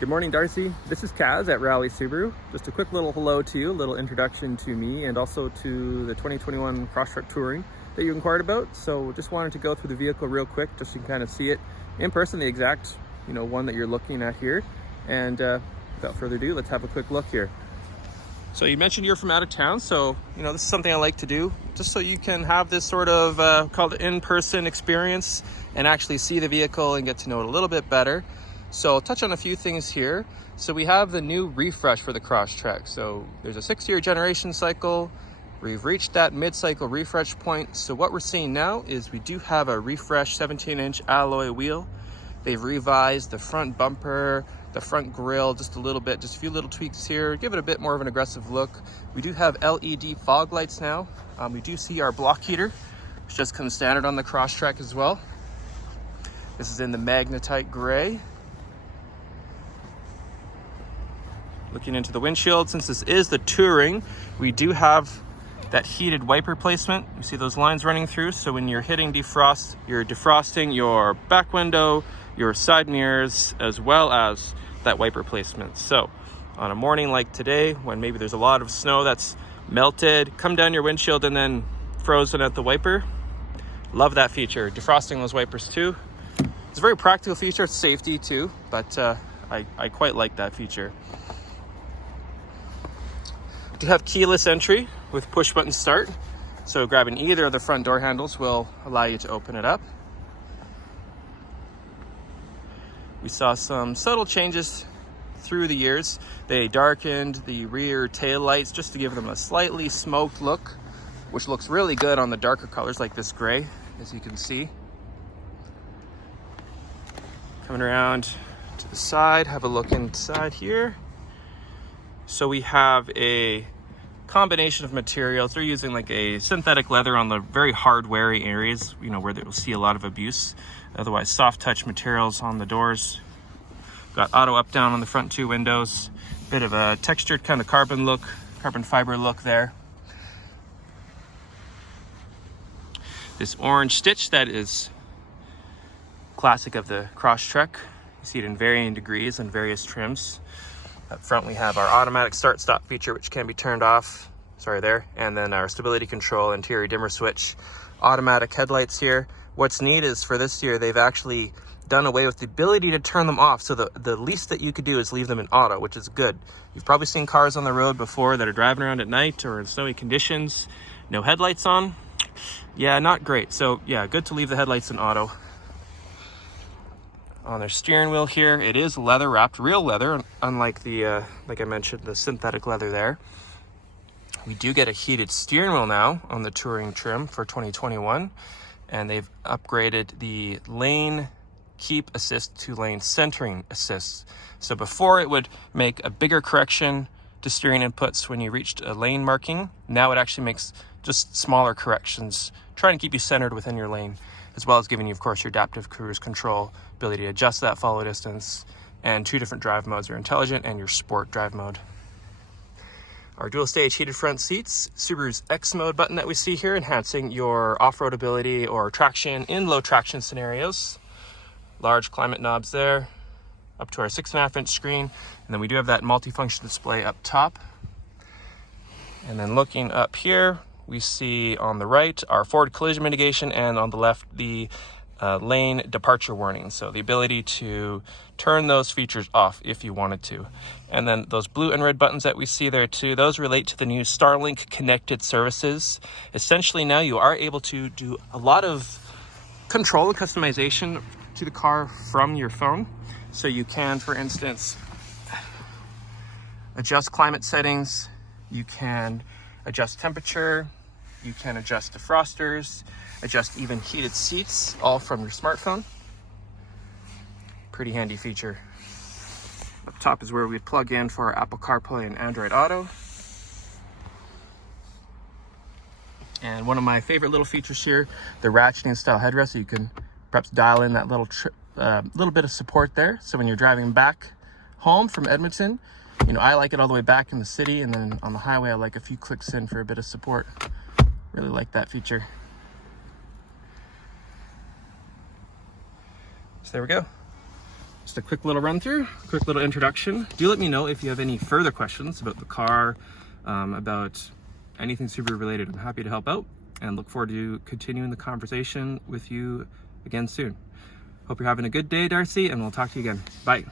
Good morning, Darcy. This is Kaz at Rally Subaru. Just a quick little hello to you, a little introduction to me and also to the 2021 Crosstrek Touring that you inquired about. So just wanted to go through the vehicle real quick just so you can kind of see it in person, the exact one that you're looking at here. And without further ado, let's have a quick look here. So you mentioned you're from out of town, so this is something I like to do just so you can have this sort of called in-person experience and actually see the vehicle and get to know it a little bit better. So I'll touch on a few things here. So we have the new refresh for the Crosstrek. So there's a 6-year generation cycle. We've reached that mid-cycle refresh point. So what we're seeing now is we do have a refreshed 17-inch alloy wheel. They've revised the front bumper, the front grille just a little bit, just a few little tweaks here, give it a bit more of an aggressive look. We do have LED fog lights now. We do see our block heater, which just comes standard on the Crosstrek as well. This is in the magnetite gray. Looking into the windshield, since this is the Touring, we do have that heated wiper placement. You see those lines running through, so when you're hitting defrost, you're defrosting your back window, your side mirrors, as well as that wiper placement. So on a morning like today, when maybe there's a lot of snow that's melted, come down your windshield and then frozen at the wiper. Love that feature, defrosting those wipers too. It's a very practical feature, it's safety too, but I quite like that feature. We do have keyless entry with push button start. So grabbing either of the front door handles will allow you to open it up. We saw some subtle changes through the years. They darkened the rear tail lights just to give them a slightly smoked look, which looks really good on the darker colors like this gray, as you can see. Coming around to the side, have a look inside here. So we have a combination of materials. They're using like a synthetic leather on the very hard, weary areas, where they'll see a lot of abuse. Otherwise, soft touch materials on the doors. Got auto up down on the front 2 windows. Bit of a textured kind of carbon fiber look there. This orange stitch that is classic of the Crosstrek. You see it in varying degrees and various trims. Up front we have our automatic start-stop feature, which can be turned off, and then our stability control, interior dimmer switch, automatic headlights here. What's neat is for this year, they've actually done away with the ability to turn them off, so the least that you could do is leave them in auto, which is good. You've probably seen cars on the road before that are driving around at night or in snowy conditions, no headlights on. Yeah, not great. So yeah, good to leave the headlights in auto. On their steering wheel here, it is leather wrapped, real leather, unlike the, like I mentioned, the synthetic leather there. We do get a heated steering wheel now on the Touring trim for 2021, and they've upgraded the lane keep assist to lane centering assist. So before it would make a bigger correction to steering inputs when you reached a lane marking, now it actually makes just smaller corrections, trying to keep you centered within your lane, as well as giving you, of course, your adaptive cruise control, ability to adjust that follow distance, and 2 different drive modes, your intelligent and your sport drive mode. Our dual stage heated front seats, Subaru's X mode button that we see here, enhancing your off-road ability or traction in low traction scenarios. Large climate knobs there, up to our 6.5-inch screen, and then we do have that multifunction display up top. And then looking up here, we see on the right our forward collision mitigation, and on the left the lane departure warning. So the ability to turn those features off if you wanted to. And then those blue and red buttons that we see there too, those relate to the new Starlink connected services. Essentially now you are able to do a lot of control and customization to the car from your phone. So you can, for instance, adjust climate settings, you can adjust temperature, you can adjust defrosters, adjust even heated seats, all from your smartphone. Pretty handy feature. Up top is where we'd plug in for our Apple CarPlay and Android Auto. And one of my favorite little features here, the ratcheting style headrest, so you can perhaps dial in that little bit of support there. So when you're driving back home from Edmonton, I like it all the way back in the city, and then on the highway I like a few clicks in for a bit of support. Really like that feature. So there we go. just a quick little run through, quick little introduction. Do let me know if you have any further questions about the car, about anything Subaru related. I'm happy to help out and look forward to continuing the conversation with you again soon. Hope you're having a good day, Darcy, and we'll talk to you again. Bye.